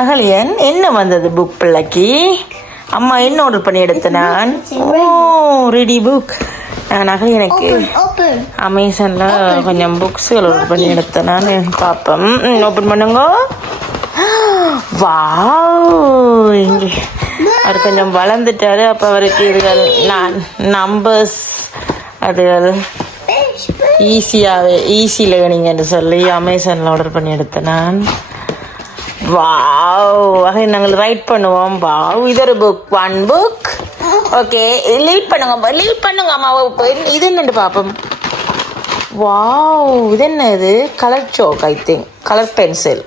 அகலியன் என்ன வந்தது புக் பிள்ளைக்கு? அம்மா என்ன ஆர்டர் பண்ணி எடுத்தேன் நான்? ஓ ரெடி புக் நான் அகலியனுக்கு. அமேசானில் கொஞ்சம் புக்ஸுகள் ஆர்டர் பண்ணி எடுத்தேன் நான் பார்ப்பேன் ஓப்பன் பண்ணுங்க. வாவ். இங்கே அவர் கொஞ்சம் வளர்ந்துட்டாரு. அப்போ அவருக்கு இதுகள் நான் நம்பர்ஸ் அதுகள். ஈஸியாகவே ஈஸி லேர்னிங்னு சொல்லி அமேசானில் ஆர்டர் பண்ணி எடுத்தேன் நான். வாவ் ஆக நாங்கள் ரைட் பண்ணுவோம். வாவ் இது ஒரு book one book okay read பண்ணுங்க. லீட் பண்ணுங்க அம்மா. இப்போ என்ன- இது என்னண்டு பார்ப்போம் வாவ் இது என்ன இது? Colour chalk I think colour pencil.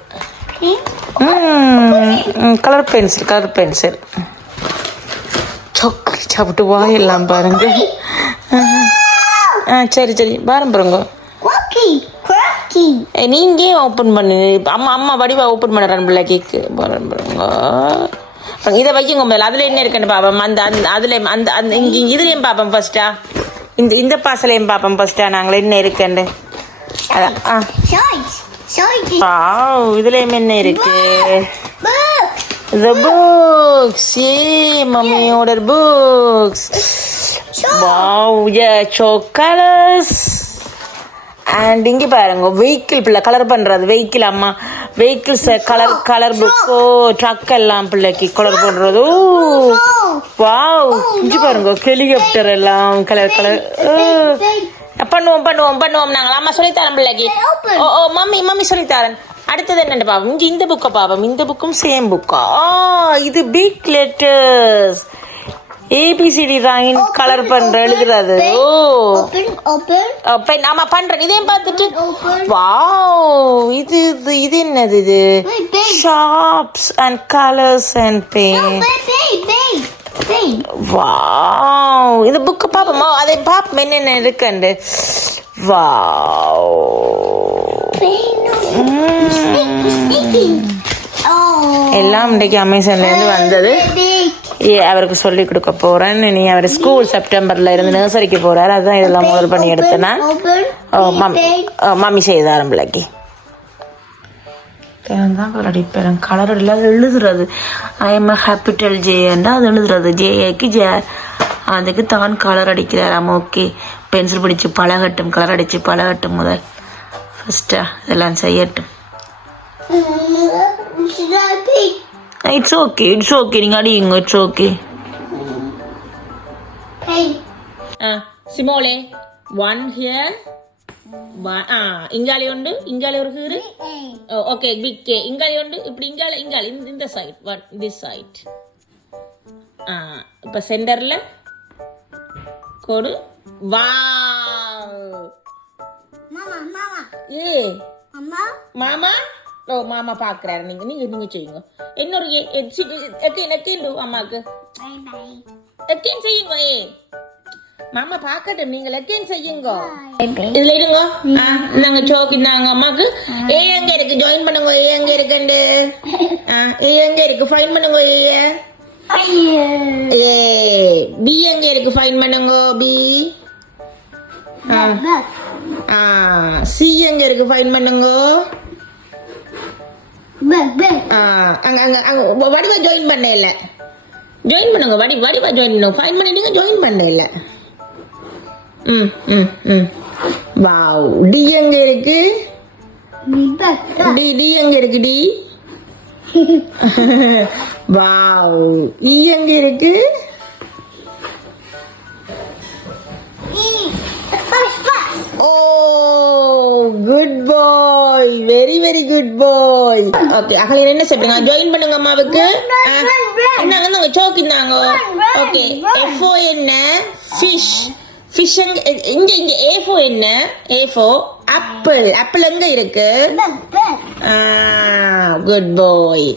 Colour pencil colour pencil chocolate சாப்பிட்டு வாயெல்லாம் பாருங்க. ஆ சரி சரி. பாரம் ஏய், நீங்க ஓப்பன் பண்ணு? அம்மா அம்மா வடிவா ஓப்பன் பண்ணுறேன் பிள்ளை கேக்கு. இதை வைக்குங்க மேல அதுல என்ன இருக்குன்னு பாப்போம். அந்த அந்த அதுல அந்த அந்த இங்க இதுலயும் பாப்போம் ஃபர்ஸ்டா இந்த இந்த பாசலையும் பாப்போம் ஃபர்ஸ்டா நாங்கள் என்ன இருக்குன்னு. அதான் ஆ. இதுலயும் என்ன இருக்கு. The books, yay, மம்மியோட books. Wow, yeah, chocolates. And இங்கே பாருங்க வெஹிக்கிள் பிள்ளை கலர் பண்ணுறது வெஹிக்கிள் அம்மா. Vehicles colour colour book oh truck எல்லாம் பிள்ளைக்கு கலர் பண்ணுறது வாவ் இங்கே பாருங்க ஹெலிகாப்டர் எல்லாம் கலர் கலர் பண்ணுவோம் பண்ணுவோம் பண்ணுவோம் நாங்கள். அம்மா சொல்லித்தரோம் பிள்ளைக்கு. ஓ ஓ மம்மி மம்மி சொல்லித்தரேன் அடுத்தது என்னென்னு பாப்போம்? இங்கே இந்த புக்கை பாப்போம். இந்த புக்கும் சேம் புக்கா இது big letters A B C D தான் கலர் பண்ற எழுதுறது ஓ Open, open. பென் ஆமா பண்றேன் இதையும் பார்த்துட்டு Open. வாவ் இது இது இது என்னது இது. Shapes and colours and. Babe. Wow இந்த புக்கு பார்ப்போமா அதை பார்ப்போம் என்னென்ன இருக்குண்டு வாவ். Oh. எல்லாம் இன்றைக்கு அமேசான்ல இருந்து வந்தது அவருக்கு சொல்லி கொடுக்க போறேன். நீ அவர் ஸ்கூல் செப்டம்பர்ல இருந்து நர்சரிக்கு போறாரு. அதான் இதெல்லாம் முதல் பண்ணி எடுத்தேன்னா மம்மி. மம்மி செய்தாரம் பிள்ளைக்கு. தான் கலர் அடிப்பேன் கலர் எல்லாம் எழுதுறது. ஐஎம் ஹேபிட்டல் ஜேன்னா அது எழுதுறது. ஜேஏக்கு ஜே அதுக்கு தான் கலர் அடிக்கிறாராம் ஓகே பென்சில் பிடிச்சு பழகட்டும். கலர் அடிச்சு பழகட்டும் முதல். ஃபர்ஸ்டா இதெல்லாம் செய்யட்டும்? இட்ஸ் ஓகே இட்ஸ் ஓகே நீங்க அடியுங்க இட்ஸ் ஓகே சிமோலே ஒன் ஹியர் இங்காலி உண்டு இங்காலி ஒரு ஹீரு ஓகே பிக் கே இங்காலி உண்டு இப்படி இங்காலி இங்காலி இந்த சைட் ஒன் திஸ் சைட் இப்போ சென்டர்ல கோடு. வா மாமா மாமா ஏ மாமா மாமா? ஓ மாமா பார்க்குறாரு நீங்கள் நீங்கள் நீங்கள் செய்யுங்க இன்னொரு எக்கேன் எக்கேன் அம்மாவுக்கு. எக்கேன் செய்யுங்க ஏ மாமா பார்க்கட்டும் நீங்கள் எக்கேன் செய்யுங்க. இதுல இருங்க ஆ, இந்தாங்க சோக்கு இந்தாங்க அம்மாக்கு ஏ எங்க இருக்கு ஜாயின் பண்ணுங்க ஏ எங்க இருக்குண்டு ஏ எங்க இருக்கு ஃபைன் பண்ணுங்க ஏ ஏ பி எங்க இருக்கு ஃபைன் பண்ணுங்க பி சி எங்க இருக்கு ஃபைன் பண்ணுங்க அங்க அங்க அங்க வடிவா ஜாயின் பண்ண இல்ல ஜாயின் பண்ணுங்க வடி வடிவா ஜாயின் பண்ணுங்க ஃபைன் பண்ணிட்டீங்க ஜாயின் பண்ண இல்ல ம் ம் ம். வாவ் டி எங்க இருக்கு. டி டி எங்க இருக்கு டி வாவ் ஈ எங்க இருக்கு. ஓ good boy very very good boy okay அகலின் என்ன சொல்றீங்க ஜாயின் பண்ணுங்க அம்மாவுக்கு என்னங்க நாங்க சோக்கு இருந்தாங்க. ஓகே எஃப்ஓ என்ன? ஃபிஷ் ஃபிஷ் இங்க இங்க. ஏ ஃபோ என்ன? ஏ ஃபோ ஆப்பிள் ஆப்பிள் எங்க இருக்கு. குட் பாய்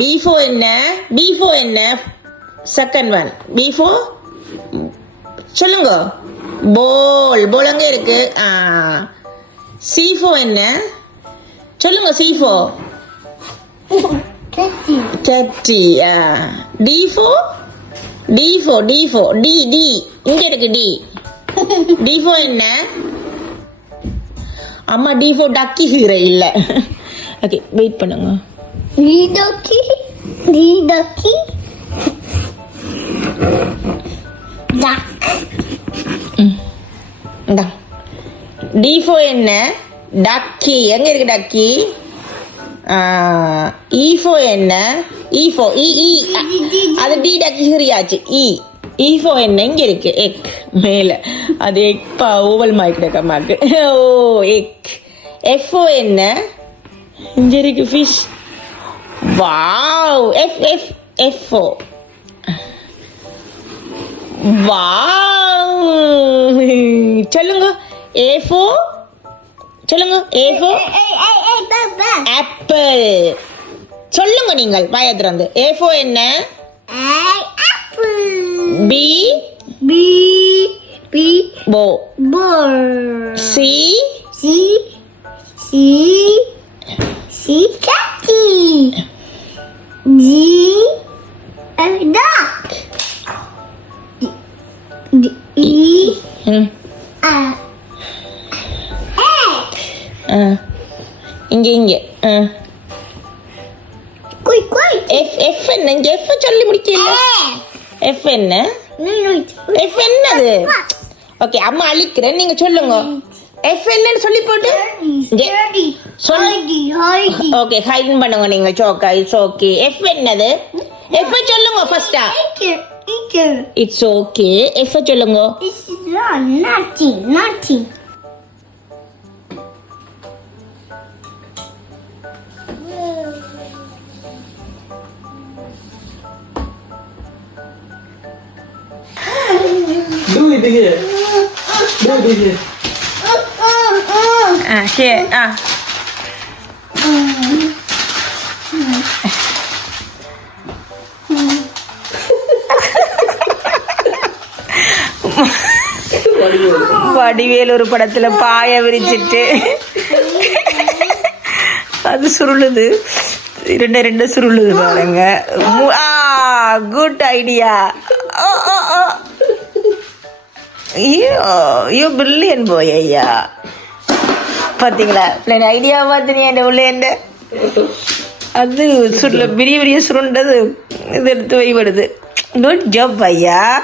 பி ஃபோ என்ன? பி ஃபோ என்ன? செகண்ட் ஒன் பி ஃபோ சொல்லுங்க. போல் போல் எங்க இருக்கு? சி ஃபோ என்ன? சொல்லுங்க C four. Thirty D four D four D four D D இங்க இருக்கு டி டி ஃபோ என்ன? அம்மா டி ஃபோ டக்கி ஹீரோ இல்ல. ஓகே வெயிட் பண்ணுங்க. Nidoki. Nidoki. Duck. இந்தா. டிஃபோ என்ன? டக்கி. எங்க இருக்கு டக்கி? ஈஃபோ என்ன? ஈஃபோ. இ இ அது டி டக்கி சரியாச்சு இ. ஈஃபோ என்ன? இங்கே இருக்கு. எக். மேல. அது எக் பா ஓவல் மாய்க்கு கிடக்க இருக்கு ஓ எக். எஃப்ஓ என்ன? இங்க இருக்கு fish wow. F F F O. Wow. சொல்லுங்க. ஏ ஃபோ சொல்லுங்க ஏ ஃபோ. ஆப்பிள் சொல்லுங்க நீங்கள் வாயை திறந்து ஏ ஃபோ என்ன apple. B B. B. For Bird. C C. C. C. Catty. இங்க. இங்க Quick, quick. எஃப் எஃப் என்ன? இங்க எஃப் சொல்லி முடிக்கல. எஃப் என்ன? எஃப் என்னது? ஓகே அம்மா அழிக்கிறேன். நீங்க சொல்லுங்க. எஃப் என்னன்னு சொல்லி போட்டு. Heidi. ஓகே ஹைட் பண்ணுங்க நீங்க. சோக்கா இட்ஸ் ஓகே எஃப் என்னது? எஃப் சொல்லுங்க ஃபர்ஸ்டா. இட்ஸ் ஓகே எஃப் சொல்லுங்க. This is not Ah, Do ah. Vadivel ஒரு படத்துல பாய விரிச்சிட்டு. அது சுருளுது. ரெண்டு ரெண்டு சுருளுது பாருங்க. குட் ஐடியா ஐயோ ஐயோ பில்லியன் போய் ஐயா. பாத்தீங்களா? நான் ஐடியா பார்த்து என் உள்ள அது சுருள பெரிய பெரிய சுருண்டது இது எடுத்து வைபடுது. குட் ஜாப் ஐயா.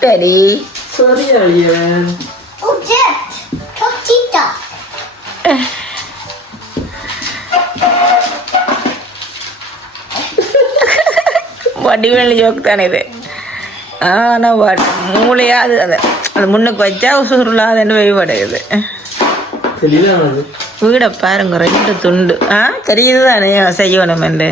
Daddy, Sorry, Arya. oh, Jet, Totita. Vadivel joke தானே இது? ஆனால் வட் மூளையா அது அதை முன்னுக்கு வச்சா சுருளாதன்னு வழிபடுது வீடை பாருங்க ரெண்டு துண்டு. ஆ தெரியுது தானே செய்யணும் என்று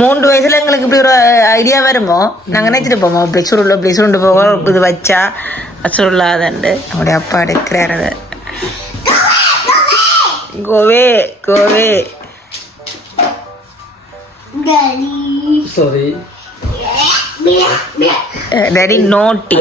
மூன்று வயசுல எங்களுக்கு இப்படி ஒரு ஐடியா வருமோ நாங்கள் நினைச்சிட்டு போவோம் இப்படி சுருள் இப்படி சுருண்டு போவோம் இது வச்சா சுருளாதண்டு நம்முடைய அப்பா எடுக்கிறாரு. கோவே கோவே Daddy. Sorry. Meow, meow. Daddy naughty